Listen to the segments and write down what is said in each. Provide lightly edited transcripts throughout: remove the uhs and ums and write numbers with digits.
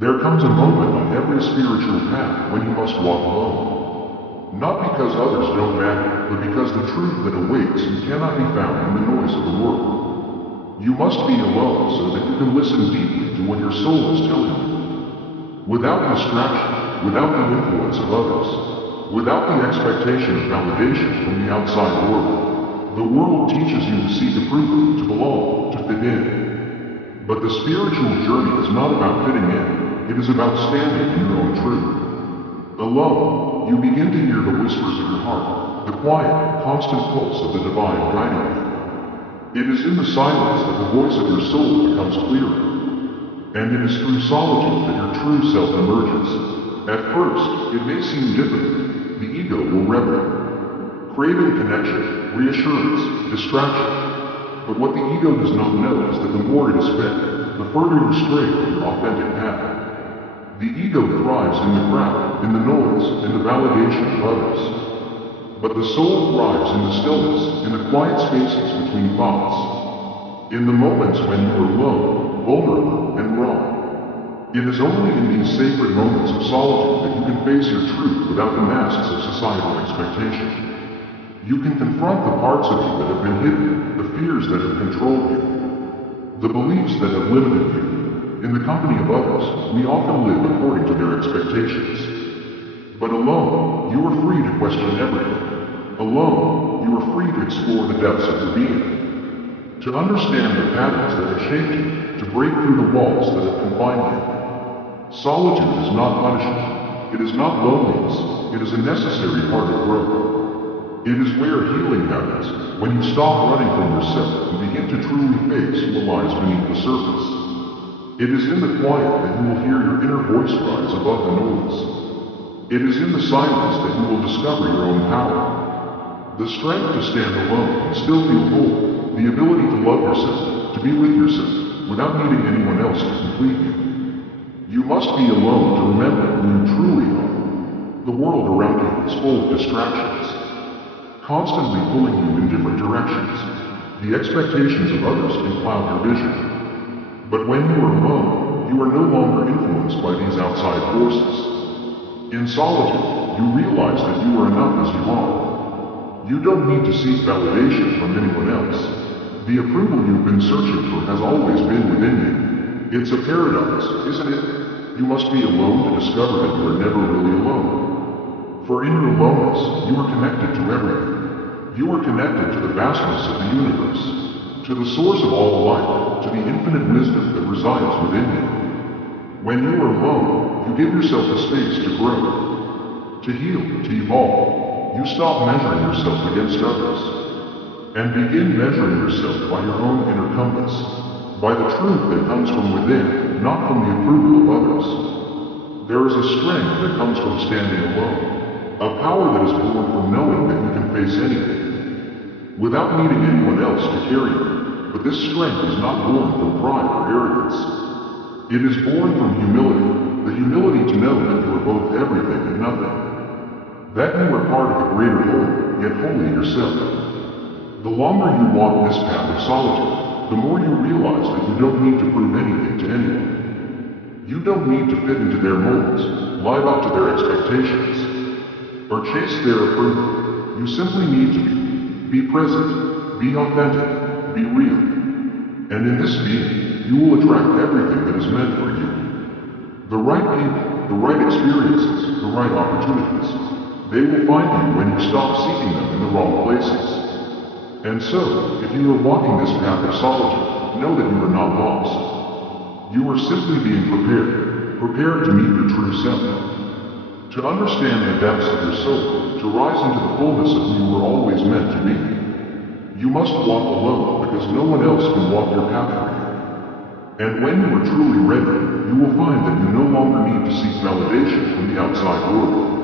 There comes a moment on every spiritual path when you must walk alone. Not because others don't matter, but because the truth that awaits you cannot be found in the noise of the world. You must be alone so that you can listen deeply to what your soul is telling you. Without distraction, without the influence of others, without the expectation of validation from the outside world. The world teaches you to seek approval, to belong, to fit in. But the spiritual journey is not about fitting in, it is about standing in your own truth. Alone, you begin to hear the whispers of your heart, the quiet, constant pulse of the divine guiding you. It is in the silence that the voice of your soul becomes clearer. And it is through solitude that your true self emerges. At first, it may seem difficult. The ego will rebel, craving connection, reassurance, distraction. But what the ego does not know is that the more it is fed, the further you stray from your authentic path. The ego thrives in the crowd, in the noise, in the validation of others. But the soul thrives in the stillness, in the quiet spaces between thoughts. In the moments when you are alone, vulnerable, and raw. It is only in these sacred moments of solitude that you can face your truth without the masks of societal expectation. You can confront the parts of you that have been hidden, the fears that have controlled you, the beliefs that have limited you. In the company of others, we often live according to their expectations. But alone, you are free to question everything. Alone, you are free to explore the depths of your being. To understand the patterns that have shaped you, to break through the walls that have confined you. Solitude is not punishment. It is not loneliness. It is a necessary part of growth. It is where healing happens, when you stop running from yourself and begin to truly face what lies beneath the surface. It is in the quiet that you will hear your inner voice rise above the noise. It is in the silence that you will discover your own power. The strength to stand alone and still feel whole, the ability to love yourself, to be with yourself, without needing anyone else to complete you. You must be alone to remember who you truly are. The world around you is full of distractions, constantly pulling you in different directions. The expectations of others can cloud your vision. But when you are alone, you are no longer influenced by these outside forces. In solitude, you realize that you are enough as you are. You don't need to seek validation from anyone else. The approval you've been searching for has always been within you. It's a paradox, isn't it? You must be alone to discover that you are never really alone. For in your aloneness, you are connected to everything. You are connected to the vastness of the universe, to the source of all life, to the infinite wisdom that resides within you. When you are alone, you give yourself the space to grow, to heal, to evolve. You stop measuring yourself against others, and begin measuring yourself by your own inner compass, by the truth that comes from within, not from the approval of others. There is a strength that comes from standing alone, a power that is born from knowing that you can face anything, without needing anyone else to carry you. But this strength is not born from pride or arrogance. It is born from humility, the humility to know that you are both everything and nothing. That you are part of a greater whole, yet wholly yourself. The longer you walk this path of solitude, the more you realize that you don't need to prove anything to anyone. You don't need to fit into their molds, live up to their expectations, or chase their approval. You simply need to be present, be authentic, be real. And in this being, you will attract everything that is meant for you. The right people, the right experiences, the right opportunities. They will find you when you stop seeking them in the wrong places. And so, if you are walking this path of solitude, know that you are not lost. You are simply being prepared to meet your true self. To understand the depths of your soul, to rise into the fullness of who you were always meant to be. You must walk alone because no one else can walk your path for you. And when you are truly ready, you will find that you no longer need to seek validation from the outside world.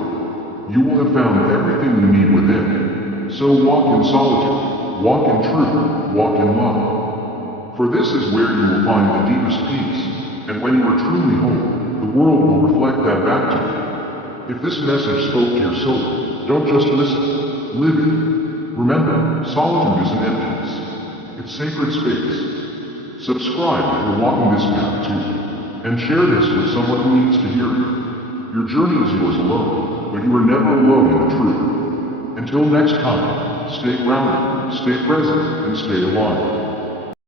You will have found everything you need within. So walk in solitude, walk in truth, walk in love. For this is where you will find the deepest peace, and when you are truly whole, the world will reflect that back to you. If this message spoke to your soul, don't just listen, live it. Remember, solitude is an emptiness. It's sacred space. Subscribe if you're walking this path too. and share this with someone who needs to hear it. Your journey is yours alone, but you are never alone in the truth. Until next time, stay grounded, stay present, and stay alive.